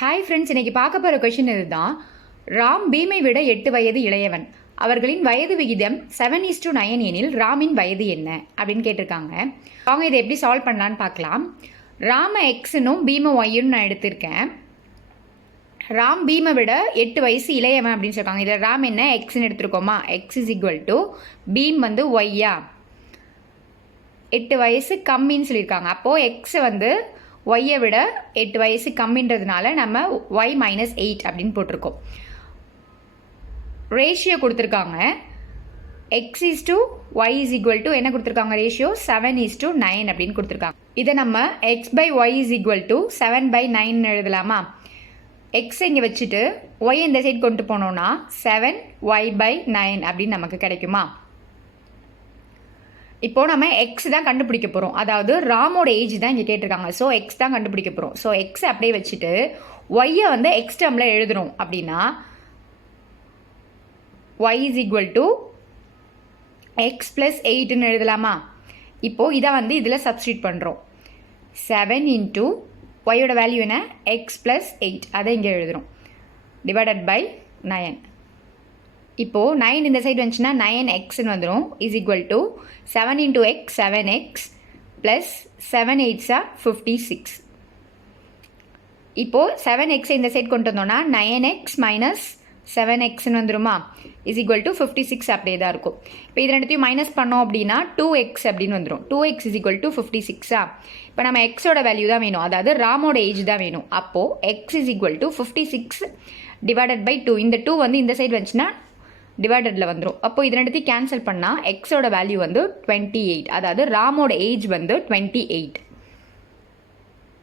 Hi friends இன்னைக்கு பார்க்க போகிற கொஷின் இதுதான். ராம் பீமை விட எட்டு வயது இளையவன். அவர்களின் வயது விகிதம் செவன் இஸ் டு நயன் எனில் ராமின் வயது என்ன? அப்படின்னு கேட்டிருக்காங்க. அவங்க இதை எப்படி சால்வ் பண்ணலான்னு பார்க்கலாம். ராம எக்ஸ்னும் பீம ஒய்யும் நான் எடுத்திருக்கேன். ராம் பீமை விட எட்டு வயசு இளையவன் அப்படின்னு சொல்லியிருக்காங்க இதில் ராம் என்ன? எக்ஸ்ன்னு எடுத்திருக்கோமா? X is equal to beam வந்து ஒய்யா எட்டு வயசு கம்மின்னு சொல்லியிருக்காங்க. அப்போது எக்ஸ் வந்து ஒய்யை விட எட்டு வயசு கம்மின்றதுனால நம்ம ஒய் மைனஸ் எயிட் அப்படின்னு போட்டிருக்கோம். ரேஷியோ கொடுத்துருக்காங்க. X is to Y is equal to என்ன கொடுத்துருக்காங்க? Ratio seven is to nine அப்படின்னு கொடுத்துருக்காங்க. இதை நம்ம X by Y is equal to seven by nine எழுதலாமா? எக்ஸ் இங்கே வச்சுட்டு ஒய் இந்த சைடு கொண்டு போனோம்னா செவன் ஒய் பை நைன் அப்படின்னு நமக்கு கிடைக்குமா? இப்போது நம்ம எக்ஸ் தான் கண்டுபிடிக்க போகிறோம் அதாவது ராமோட ஏஜ் தான் இங்கே கேட்டிருக்காங்க. ஸோ எக்ஸ் தான் கண்டுபிடிக்க போகிறோம் ஸோ எக்ஸ் அப்படியே வச்சுட்டு ஒய்யை வந்து எக்ஸ் டேர்மில் எழுதுகிறோம் அப்படின்னா Y is equal to X plus எயிட்னு எழுதலாமா? இப்போது இதை வந்து இதில் சப்ஸ்டியூட் பண்ணுறோம் செவன் இன்ட்டு ஒய்யோட வேல்யூ என்ன? எக்ஸ் ப்ளஸ் எயிட் அதை இங்கே எழுதுகிறோம் டிவைடட் பை நயன் இப்போது நைன் இந்த சைடு வந்துச்சுன்னா நைன் எக்ஸ்னு வந்துடும் is equal to seven into X seven X plus seven எயிட்ஸா fifty six இப்போது செவன் எக்ஸ் இந்த சைடு கொண்டு வந்தோம்னா நைன் எக்ஸ் மைனஸ் செவன் எக்ஸ்னு வந்துருமா? Is equal to fifty six அப்படியே தான் இருக்கும். இப்போ இது ரெண்டுத்தையும் மைனஸ் பண்ணோம் அப்படின்னா டூ எக்ஸ் அப்படின்னு வந்துடும் two X is equal to fifty சிக்ஸா இப்போ நம்ம எக்ஸோட வேல்யூ தான் வேணும். அதாவது ராமோட ஏஜ் தான் வேணும். அப்போது X is equal to fifty six divided by two இந்த டூ வந்து இந்த சைடு வந்துச்சுன்னா டிவைடடில் வந்துடும் அப்போ இது ரெண்டுத்தையும் கேன்சல் பண்ணால் எக்ஸோட வேல்யூ வந்து டுவெண்ட்டி எயிட் அதாவது ராமோட ஏஜ் வந்து டுவெண்ட்டி எயிட்